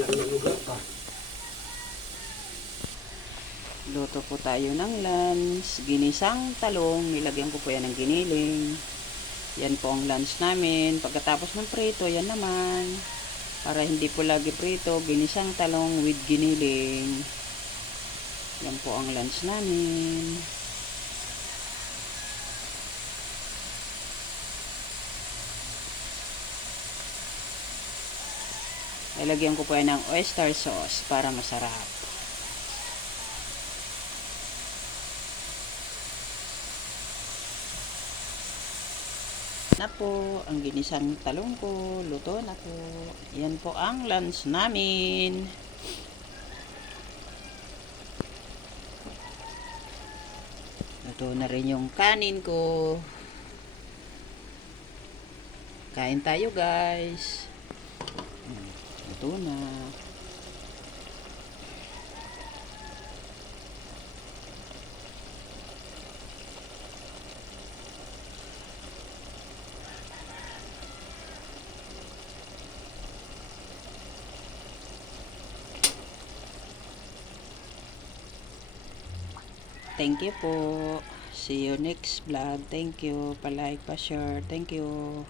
lang ng ugat pa. Luto po tayo ng lunch. Ginisang talong. Nilagyan ko po yan ng giniling. Yan po ang lunch namin. Pagkatapos ng prito, yan naman. Para hindi po lagi prito, ginisang talong with giniling. Yan po ang lunch namin. Ilagyan ko po yan ng oyster sauce para masarap. na po ang ginisang talong ko. Luto na po. Yan po ang lunch namin. Luto na rin yung kanin ko. Kain tayo guys. Luto na. Thank you po. See you next vlog. Thank you. Pa-like, pa-share. Thank you.